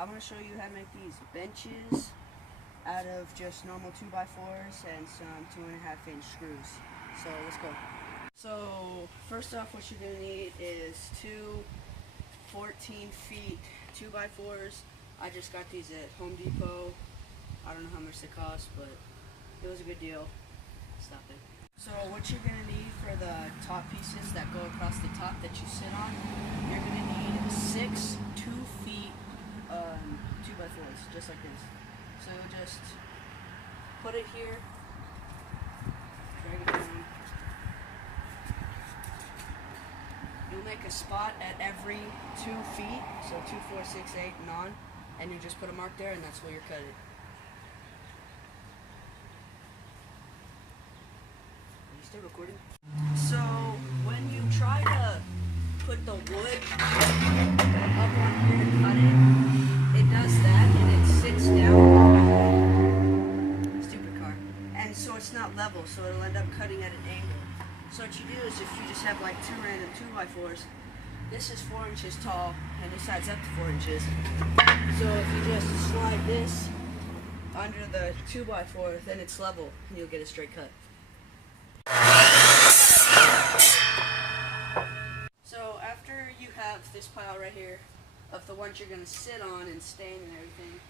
I'm going to show you how to make these benches out of just normal 2x4s and some 2.5-inch screws. So let's go. So first off, what you're going to need is two 14 feet 2x4s. I just got these at Home Depot. I don't know how much they cost, but it was a good deal. Stop it. So what you're going to need for the top pieces that go across the top that you sit on, you're going to need 6 2-feet 2x4s, just like this. So just put it here, drag it down. You'll make a spot at every 2 feet, so 2, 4, 6, 8, and on, and you just put a mark there, and that's where you're cutting. Still recording. So when you try to put the wood up on here and cut it does that and it sits down. Stupid car. And so it's not level, so it'll end up cutting at an angle. So what you do is if you just have like two random 2x4s, this is 4 inches tall and this side's up to 4 inches. So if you just slide this under the 2x4, then it's level and you'll get a straight cut. So after you have this pile right here of the ones you're going to sit on and stain and everything,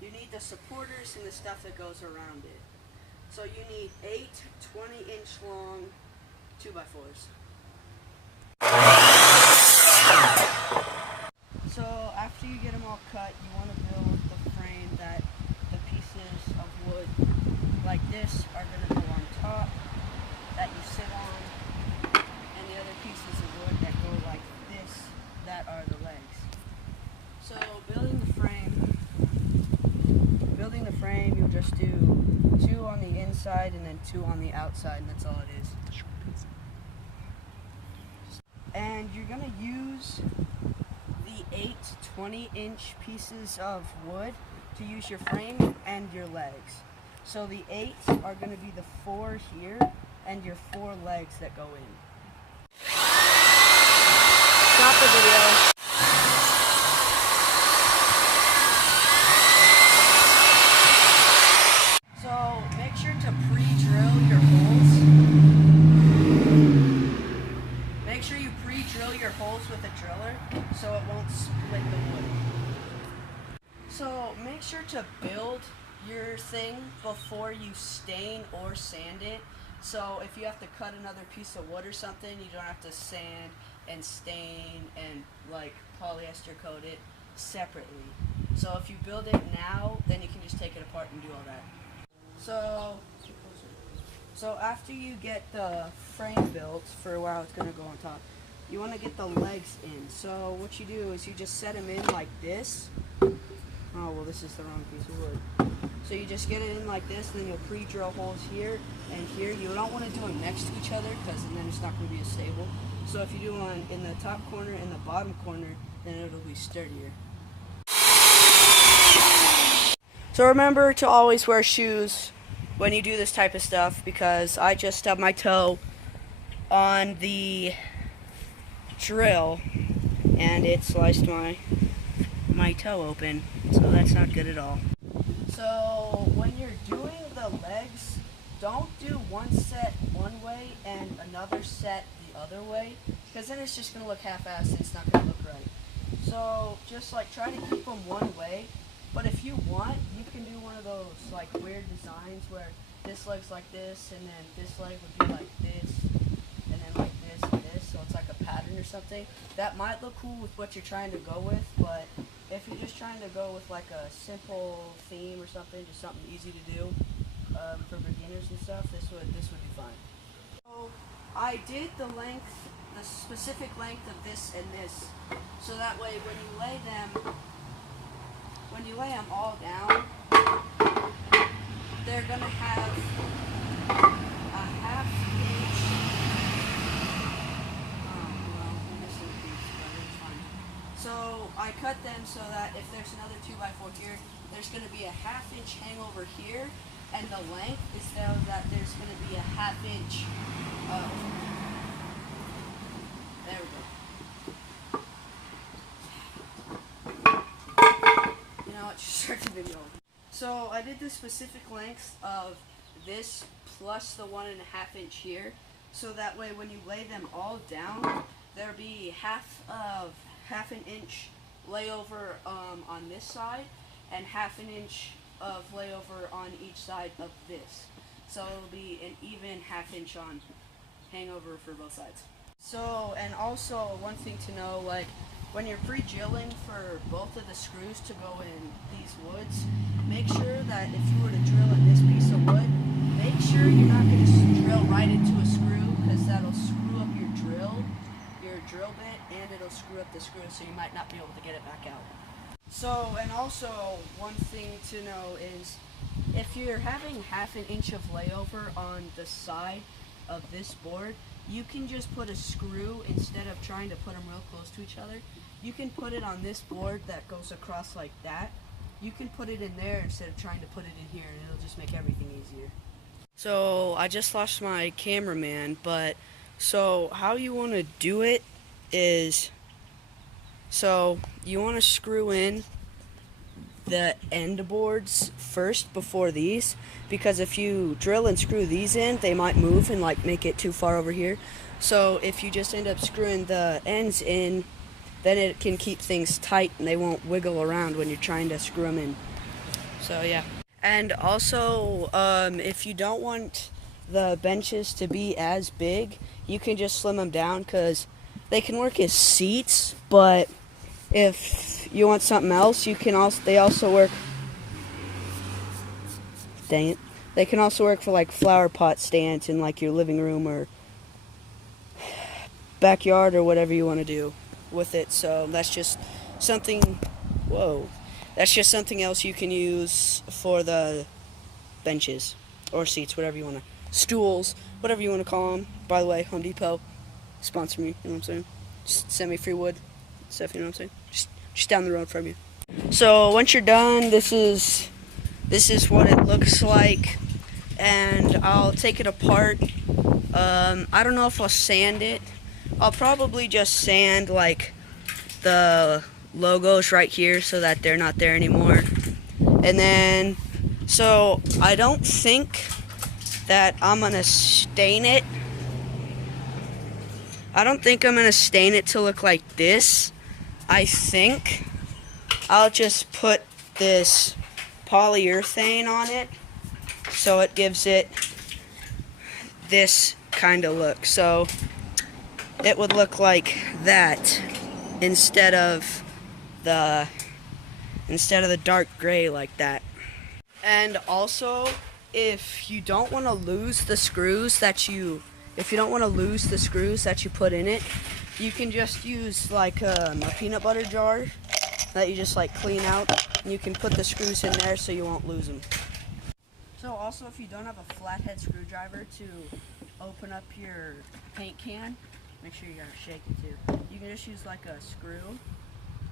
you need the supporters and the stuff that goes around it. So you need 8 20-inch long 2x4s. So after you get them all cut, you want to build the frame that the pieces of wood like this are going to go on top, that you sit on, and the other pieces of wood that go like this, that are the legs. So building the frame, you'll just do 2 on the inside and then 2 on the outside, and that's all it is. And you're going to use the 8 20-inch pieces of wood to use your frame and your legs. So the 8 are going to be the 4 here, and your 4 legs that go in. Stop the video. So make sure to pre-drill your holes. Make sure you pre-drill your holes with a driller so it won't split the wood. So make sure to build your thing before you stain or sand it. So if you have to cut another piece of wood or something, you don't have to sand and stain and like polyester coat it separately. So if you build it now, then you can just take it apart and do all that. So after you get the frame built for where it's going to go on top, you want to get the legs in. So what you do is you just set them in like this. Oh, well, this is the wrong piece of wood. So you just get it in like this, and then you'll pre-drill holes here and here. You don't want to do them next to each other because then it's not going to be as stable. So if you do one in the top corner and the bottom corner, then it'll be sturdier. So remember to always wear shoes when you do this type of stuff, because I just stubbed my toe on the drill and it sliced my toe open. So that's not good at all. So when you're doing the legs, don't do one set one way and another set the other way, because then it's just going to look half-assed and it's not going to look right. So just like try to keep them one way, but if you want, you can do one of those like weird designs where this leg's like this and then this leg would be like this and then like this and this, so it's like a pattern or something. That might look cool with what you're trying to go with, but if you're just trying to go with like a simple theme or something, just something easy to do for beginners and stuff, this would be fine. So I did the specific length of this and this, so that way when you lay them all down, they're gonna have a 1/2 inch. So I cut them so that if there's another 2x4 here, there's going to be a 1/2 inch hangover here, and the length is so that there's going to be a 1/2 inch. There we go. start the video. So I did the specific lengths of this plus the 1.5 inch here, so that way when you lay them all down, there'll be half an inch layover on this side and half an inch of layover on each side of this. So it'll be an even half inch on hangover for both sides. So, and also one thing to know, like when you're pre-drilling for both of the screws to go in these woods, make sure that if you were to drill in this piece of wood, make sure you're not going to drill right into a screw, because that'll screw up your drill bit, and it'll screw up the screw, so you might not be able to get it back out. So, and also one thing to know is, if you're having half an inch of layover on the side of this board, you can just put a screw, instead of trying to put them real close to each other, you can put it on this board that goes across like that. You can put it in there instead of trying to put it in here, and it'll just make everything easier. So I just lost my cameraman, but so how you want to do it is, so you want to screw in the end boards first before these, because if you drill and screw these in, they might move and like make it too far over here. So if you just end up screwing the ends in, then it can keep things tight and they won't wiggle around when you're trying to screw them in. So yeah. And also, if you don't want the benches to be as big, you can just slim them down, because they can work as seats, but if you want something else, you can also, they also work, dang it, they can also work for like flower pot stands in like your living room or backyard or whatever you want to do with it. So that's just something, that's just something else you can use for the benches or seats, whatever you want to, stools, whatever you want to call them. By the way, Home Depot, sponsor me, you know what I'm saying? Just send me free wood stuff, you know what I'm saying? Just down the road from you. So once you're done, this is what it looks like, and I'll take it apart. I don't know if I'll sand it. I'll probably just sand like the logos right here so that they're not there anymore. And then, so I don't think that I'm gonna stain it. I don't think I'm gonna stain it to look like this. I think I'll just put this polyurethane on it so it gives it this kind of look. So it would look like that instead of the dark gray like that. And also, if you don't want to lose the screws that you put in it, you can just use like a peanut butter jar that you just like clean out, and you can put the screws in there so you won't lose them. So also, if you don't have a flathead screwdriver to open up your paint can, make sure you gotta shake it too. You can just use like a screw,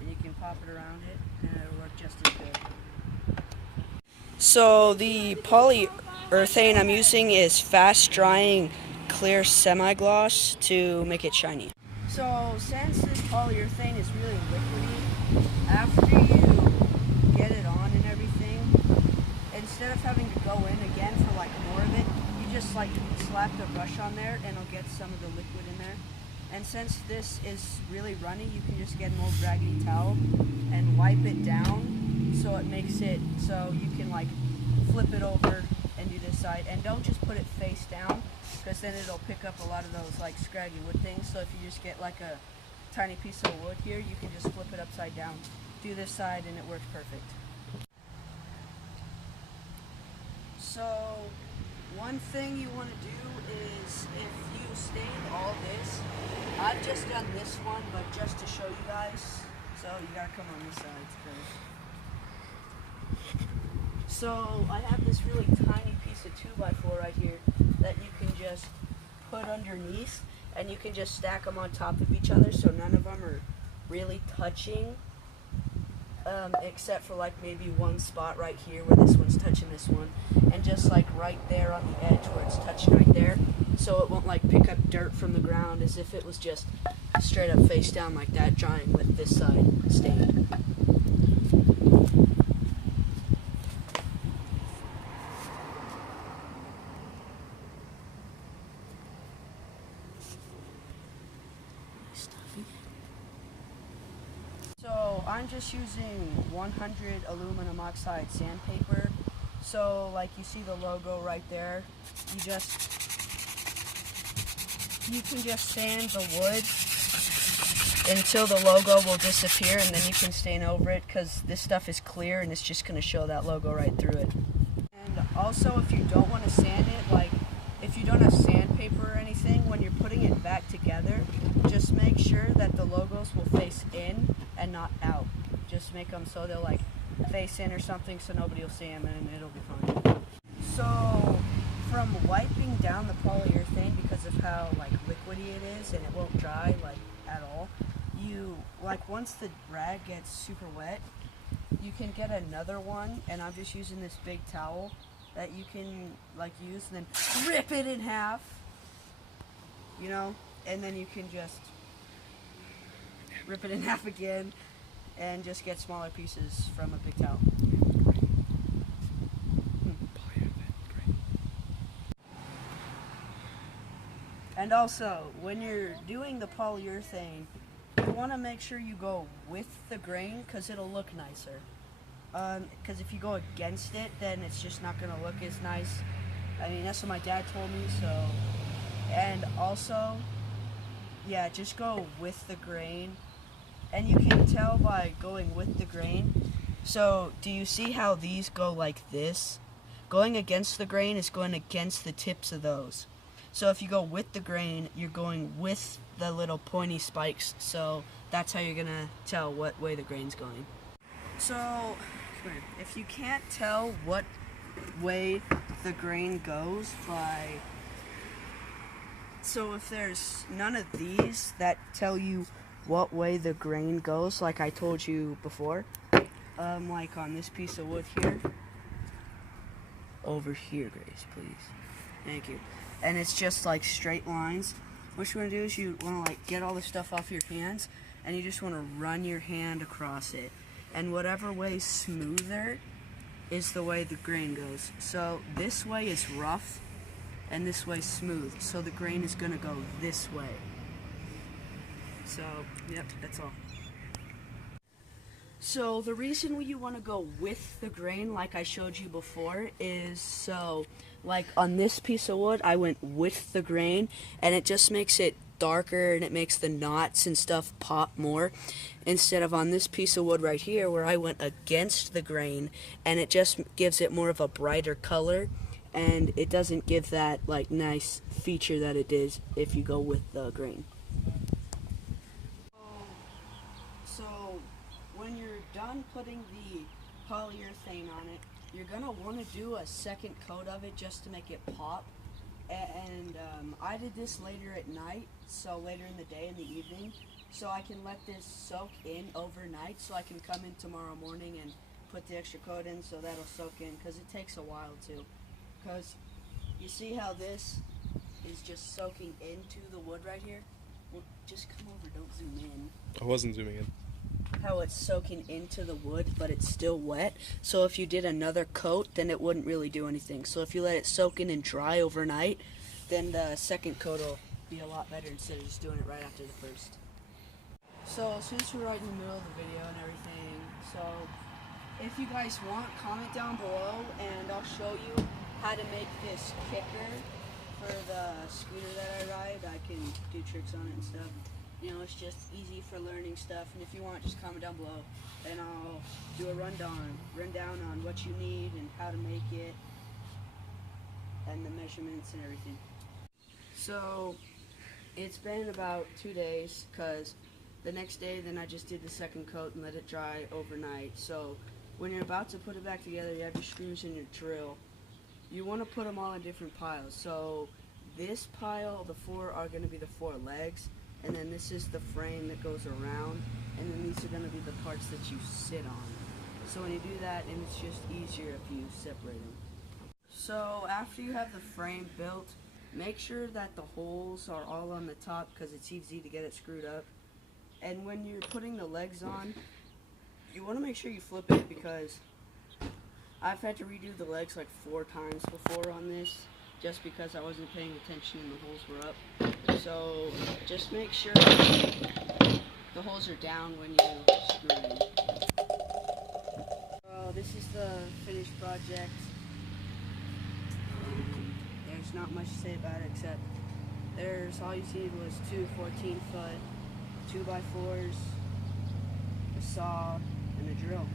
and you can pop it around it, and it'll work just as good. So the polyurethane I'm using is fast drying clear semi-gloss to make it shiny. So since this polyurethane is really liquidy, after you get it on and everything, instead of having to go in again for like more of it, you just like slap the brush on there and it'll get some of the liquid in there. And since this is really runny, you can just get an old raggedy towel and wipe it down so it makes it so you can like flip it over and do this side. And don't just put it face down, because then it'll pick up a lot of those like scraggy wood things. So if you just get like a tiny piece of wood here, you can just flip it upside down, do this side, and it works perfect. So one thing you want to do is, if you stain all this, I've just done this one, but just to show you guys, so you gotta come on this side. So I have this really tiny piece of 2x4 right here that you can just put underneath, and you can just stack them on top of each other so none of them are really touching, except for like maybe one spot right here where this one's touching this one, and just like right there on the edge where it's touching right there, so it won't like pick up dirt from the ground as if it was just straight up face down like that, drying with this side stained. I'm just using 100 aluminum oxide sandpaper. So like you see the logo right there, you can just sand the wood until the logo will disappear, and then you can stain over it, because this stuff is clear and it's just going to show that logo right through it. And also, if you don't want to sand it, like if you don't have sandpaper or anything, when you're putting it back together, just make sure that the logos will face in and not out. Just make them so they'll like face in or something, so nobody will see them, and it'll be fine. So from wiping down the polyurethane, because of how like liquidy it is and it won't dry like at all, you like once the rag gets super wet, you can get another one, and I'm just using this big towel that you can like use and then rip it in half, you know, and then you can just rip it in half again and just get smaller pieces from a big towel. And also, when you're doing the polyurethane, you want to make sure you go with the grain, because it'll look nicer. Because if you go against it, then it's just not going to look as nice. I mean, that's what my dad told me, so. And also, yeah, just go with the grain. And you can tell by going with the grain. So, do you see how these go like this? Going against the grain is going against the tips of those. So if you go with the grain, you're going with the little pointy spikes, so that's how you're going to tell what way the grain's going. So, if you can't tell what way the grain goes so if there's none of these that tell you what way the grain goes, like I told you before, like on this piece of wood here, over here, Grace, please. Thank you. And it's just like straight lines. What you want to do is you want to like get all the stuff off your hands, and you just want to run your hand across it. And whatever way smoother is the way the grain goes. So this way is rough, and this way smooth. So the grain is going to go this way. So, yep, that's all. So the reason you want to go with the grain, like I showed you before, is so like on this piece of wood I went with the grain, and it just makes it darker and it makes the knots and stuff pop more, instead of on this piece of wood right here where I went against the grain, and it just gives it more of a brighter color, and it doesn't give that like nice feature that it is if you go with the grain. So when you're done putting the polyurethane on it, you're going to want to do a second coat of it just to make it pop. And I did this later at night, so later in the day, in the evening, so I can let this soak in overnight, so I can come in tomorrow morning and put the extra coat in, so that'll soak in, because it takes a while too. Because you see how this is just soaking into the wood right here? Well, just come over, don't zoom in. I wasn't zooming in. How it's soaking into the wood, but it's still wet. So if you did another coat, then it wouldn't really do anything. So if you let it soak in and dry overnight, then the second coat will be a lot better instead of just doing it right after the first. So since we're right in the middle of the video and everything, so if you guys want, comment down below and I'll show you how to make this kicker for the scooter that I ride. I can do tricks on it and stuff. You know, it's just easy for learning stuff, and if you want, just comment down below, and I'll do a rundown on what you need and how to make it, and the measurements and everything. So, it's been about 2 days, because the next day, then I just did the second coat and let it dry overnight. So, when you're about to put it back together, you have your screws and your drill. You want to put them all in different piles. So, this pile, the 4 are going to be the 4 legs. And then this is the frame that goes around, and then these are going to be the parts that you sit on. So when you do that, and it's just easier if you separate them. So after you have the frame built, make sure that the holes are all on the top, because it's easy to get it screwed up. And when you're putting the legs on, you want to make sure you flip it, because I've had to redo the legs like 4 times before on this, just because I wasn't paying attention and the holes were up. So just make sure The holes are down when you screw in. So this is the finished project. There's not much to say about it except all you needed was two 14-foot 2x4s, a saw, and a drill.